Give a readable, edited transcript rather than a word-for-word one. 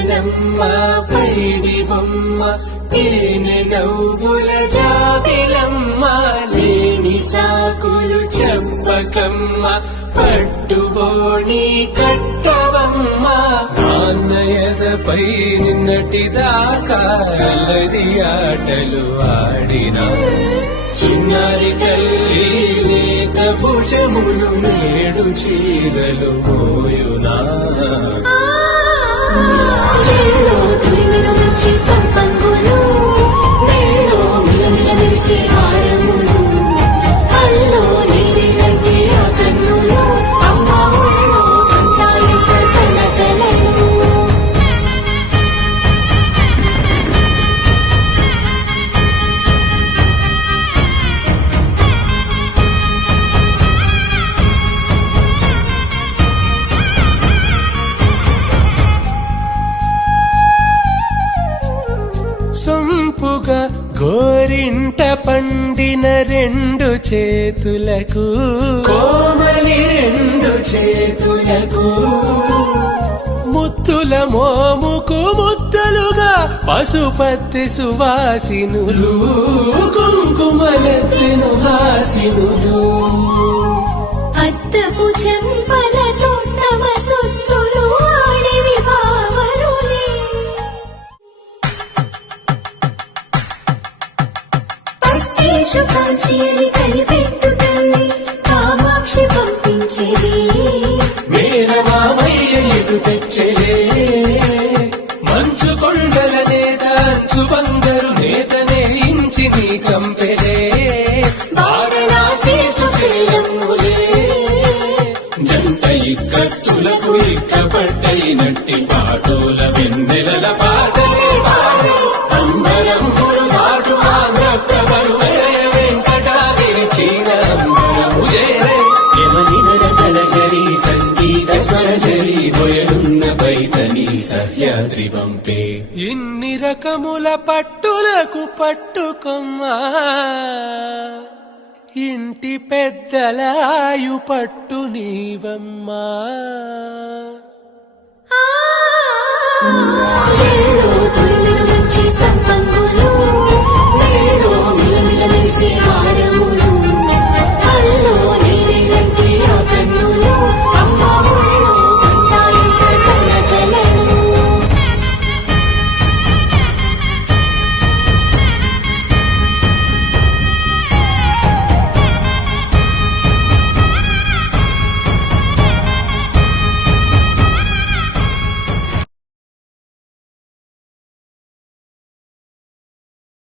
చిలకనమ్మ పైడి బొమ్మ తేనె నవ్వుల జాబిలమ్మ లేని సాకులు చెప్పకమ్మ పట్టువోణి కట్టవమ్మ నాన్నయదపై నిన్నటిదాకా అల్లరి ఆటలు ఆడినా చిన్నారి తల్లి లేత భుజములు నేడు చీరలు మోయునా చెల్లో తురిమిను మించి సంపంగులు మెళ్ళో మిలమిల మెరిసే హారములు అల్లో నీరిలంటే ఆ కన్నులు అమ్మ ఒళ్ళో అంటాయంట కలకలను సొంపుగా గోరింట పండిన రెండు చేతులకు కోమలి రెండు చేతులకు ముత్తుల మోముకు ముద్దలుగా పసుపత్తి సువాసినులు కుంకుమలెత్తిను హాసినులు అద్దపు చెంపలతో తమ సొత్తులు ఆడివి భావరులే పట్టేశు కాంచేరి కనిపెట్టు తల్లి కామాక్షి పంపించేది మేనమామయ్య ఎటు తెచ్చలే మంచు కొండల నేత అంచు బందరు నేత నేయించి నీ కంపెలే వారణాసి సుచేలమ్ములే జంట ఇక్కత్తులకు ఇక్కపట్టయినట్టి పాటోల వెన్నెలల పాటలే పాడే అంబరములు దాటు ఆంధ్ర ప్రభలు వెంకటాగిరి చీన అంబరము చేరే యమని నడకల జరి సంగీత స్వరజరి బొయలున్న పైతని సహ్యాద్రి పంపే ఇన్ని రకముల పట్టులకు పట్టుకొమ్మా ఇంటి పెద్దలాయు పట్టు నీవమ్మా చెల్లో